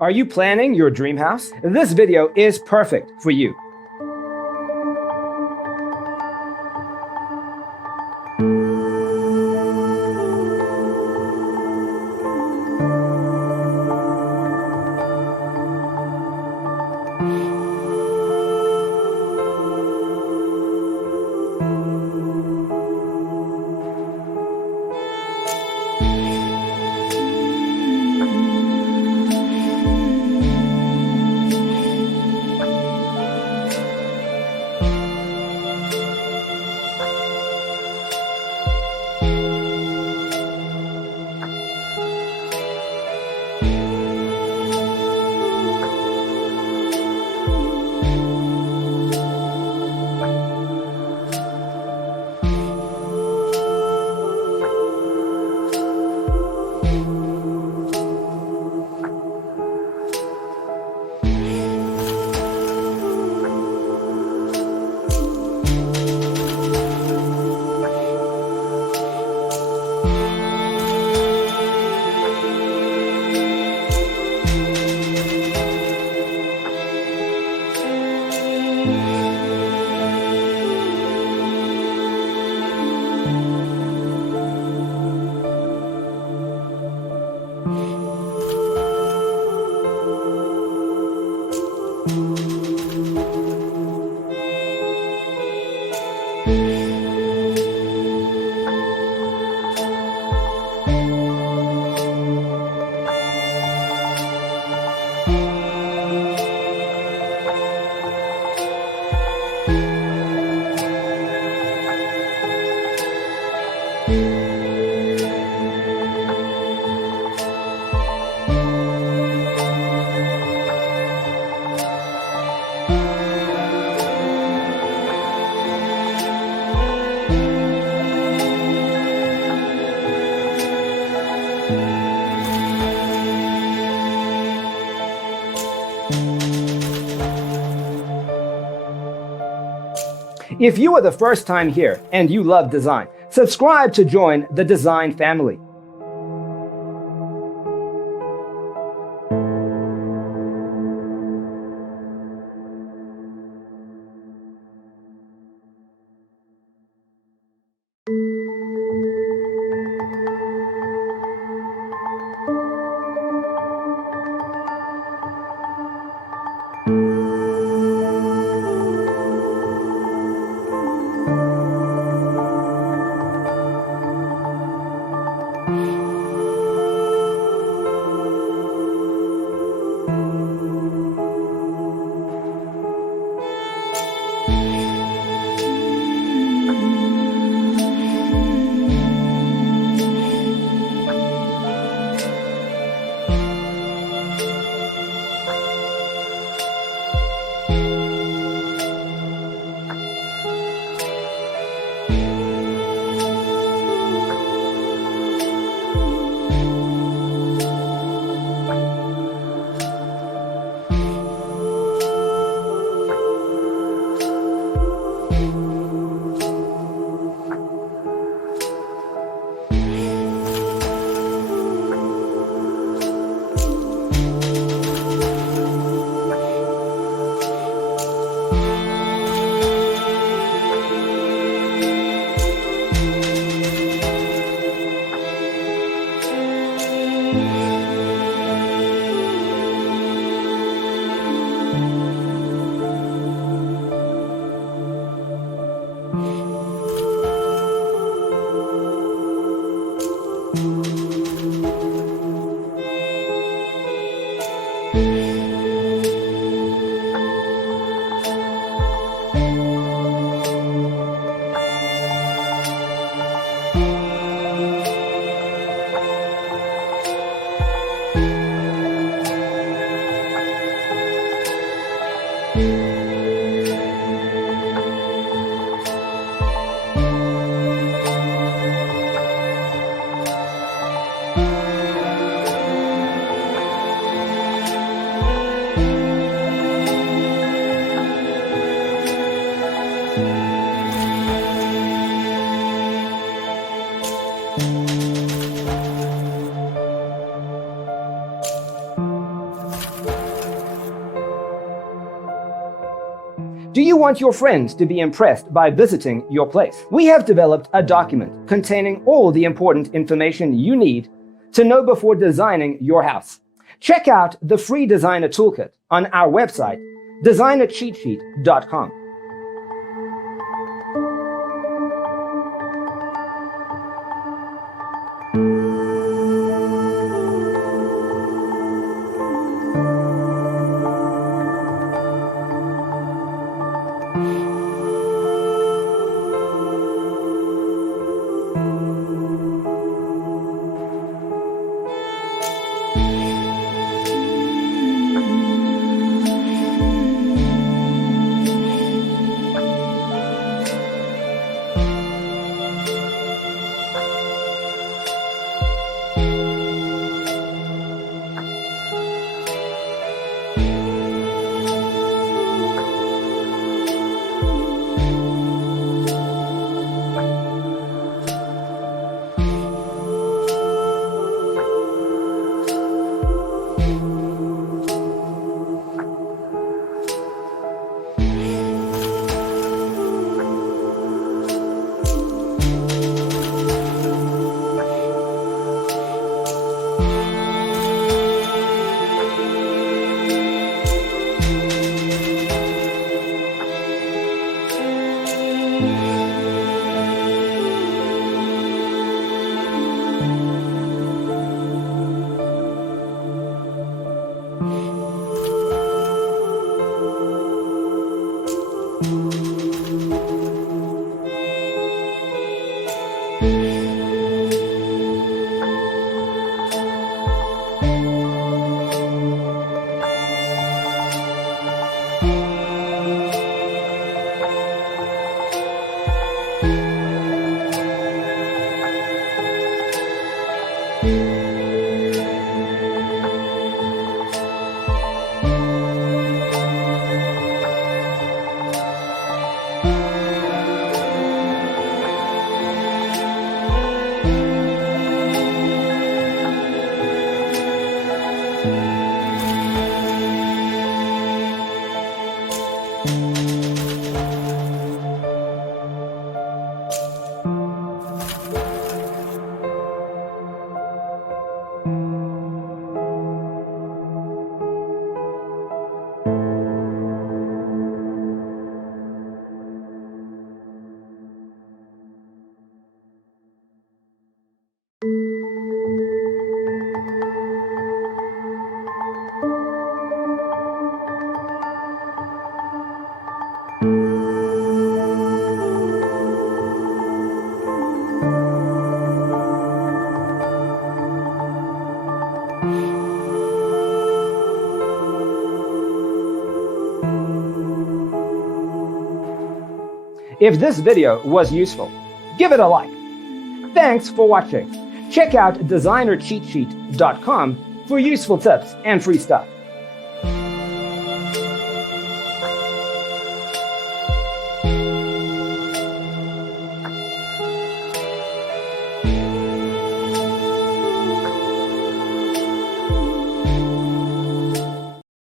Are you planning your dream house? This video is perfect for you. If you are the first time here and you love design, subscribe to join the design family. Do you want your friends to be impressed by visiting your place? We have developed a document containing all the important information you need to know before designing your house. Check out the free designer toolkit on our website, designercheatsheet.com. If this video was useful, give it a like. Thanks for watching. Check out designercheatsheet.com for useful tips and free stuff.